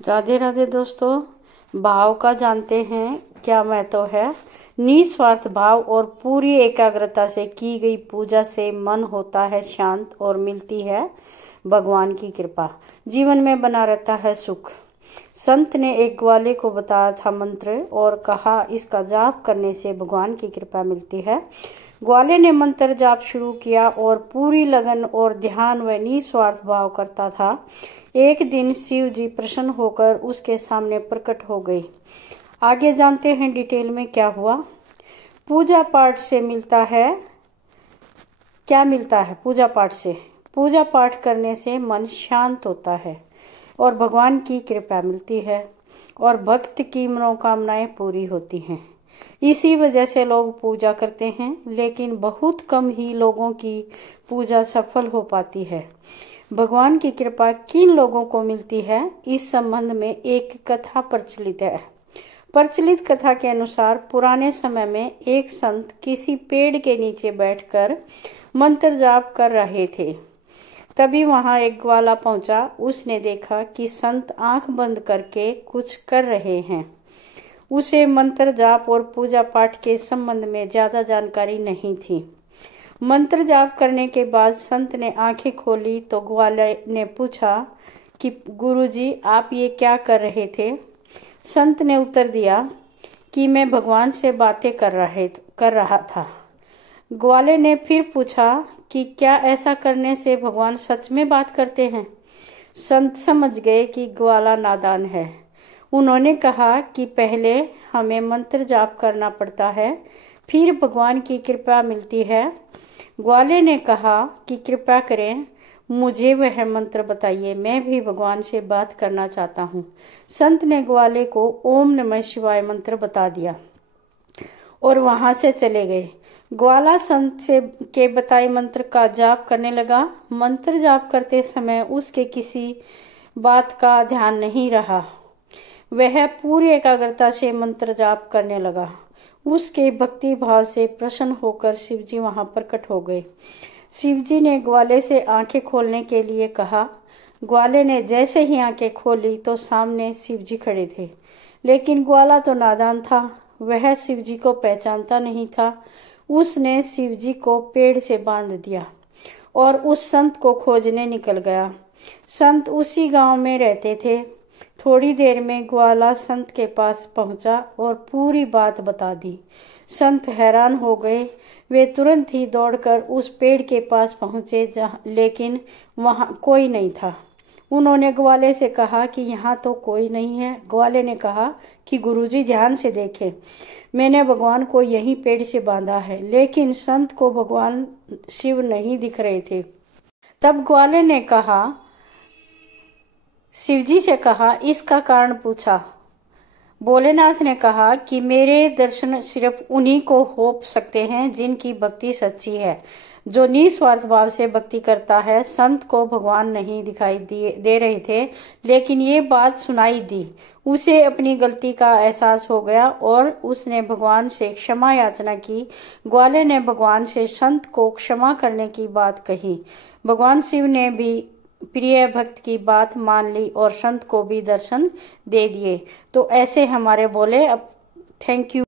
राधे राधे दोस्तों, भाव का जानते हैं क्या महत्व है। निस्वार्थ भाव और पूरी एकाग्रता से की गई पूजा से मन होता है शांत और मिलती है भगवान की कृपा। जीवन में बना रहता है सुख। संत ने एक ग्वाले को बताया था मंत्र और कहा इसका जाप करने से भगवान की कृपा मिलती है। ग्वाले ने मंत्र जाप शुरू किया और पूरी लगन और ध्यान व निस्वार्थ भाव करता था। एक दिन शिव जी प्रसन्न होकर उसके सामने प्रकट हो गए। आगे जानते हैं डिटेल में क्या हुआ। पूजा पाठ से मिलता है, क्या मिलता है पूजा पाठ से? पूजा पाठ करने से मन शांत होता है और भगवान की कृपा मिलती है और भक्त की मनोकामनाएं पूरी होती हैं। इसी वजह से लोग पूजा करते हैं, लेकिन बहुत कम ही लोगों की पूजा सफल हो पाती है। भगवान की कृपा किन लोगों को मिलती है, इस संबंध में एक कथा प्रचलित है। प्रचलित कथा के अनुसार पुराने समय में एक संत किसी पेड़ के नीचे बैठकर मंत्र जाप कर रहे थे। तभी वहां एक ग्वाला पहुंचा। उसने देखा कि संत आंख बंद करके कुछ कर रहे हैं। उसे मंत्र जाप और पूजा पाठ के संबंध में ज्यादा जानकारी नहीं थी। मंत्र जाप करने के बाद संत ने आंखें खोली तो ग्वाले ने पूछा कि गुरुजी आप ये क्या कर रहे थे? संत ने उत्तर दिया कि मैं भगवान से बातें कर रहा था। ग्वाले ने फिर पूछा कि क्या ऐसा करने से भगवान सच में बात करते हैं? संत समझ गए कि ग्वाला नादान है। उन्होंने कहा कि पहले हमें मंत्र जाप करना पड़ता है, फिर भगवान की कृपा मिलती है। ग्वाले ने कहा कि कृपा करें, मुझे वह मंत्र बताइए, मैं भी भगवान से बात करना चाहता हूँ। संत ने ग्वाले को ओम नमः शिवाय मंत्र बता दिया और वहां से चले गए। ग्वाला संत से के बताए मंत्र का जाप करने लगा। मंत्र जाप करते समय उसके किसी बात का ध्यान नहीं रहा। वह पूरी एकाग्रता से मंत्र जाप करने लगा। उसके भक्ति भाव से प्रसन्न होकर शिवजी वहां प्रकट हो गए। शिवजी ने ग्वाले से आंखें खोलने के लिए कहा। ग्वाले ने जैसे ही आंखें खोली तो सामने शिवजी खड़े थे, लेकिन ग्वाला तो नादान था, वह शिवजी को पहचानता नहीं था। उसने शिवजी को पेड़ से बांध दिया और उस संत को खोजने निकल गया। संत उसी गांव में रहते थे। थोड़ी देर में ग्वाला संत के पास पहुंचा और पूरी बात बता दी। संत हैरान हो गए। वे तुरंत ही दौड़कर उस पेड़ के पास पहुंचे, लेकिन वहां कोई नहीं था। उन्होंने ग्वाले से कहा कि यहाँ तो कोई नहीं है। ग्वाले ने कहा कि गुरुजी ध्यान से देखें, मैंने भगवान को यहीं पेड़ से बांधा है, लेकिन संत को भगवान शिव नहीं दिख रहे थे। तब ग्वाले ने कहा, शिवजी से कहा, इसका कारण पूछा। भोलेनाथ ने कहा कि मेरे दर्शन सिर्फ उन्हीं को हो सकते हैं जिनकी भक्ति सच्ची है, जो निस्वार्थ भाव से भक्ति करता है। संत को भगवान नहीं दिखाई दे रहे थे, लेकिन ये बात सुनाई दी। उसे अपनी गलती का एहसास हो गया और उसने भगवान से क्षमा याचना की। ग्वाले ने भगवान से संत को क्षमा करने की बात कही। भगवान शिव ने भी प्रिय भक्त की बात मान ली और संत को भी दर्शन दे दिए। तो ऐसे हमारे बोले। अब थैंक यू।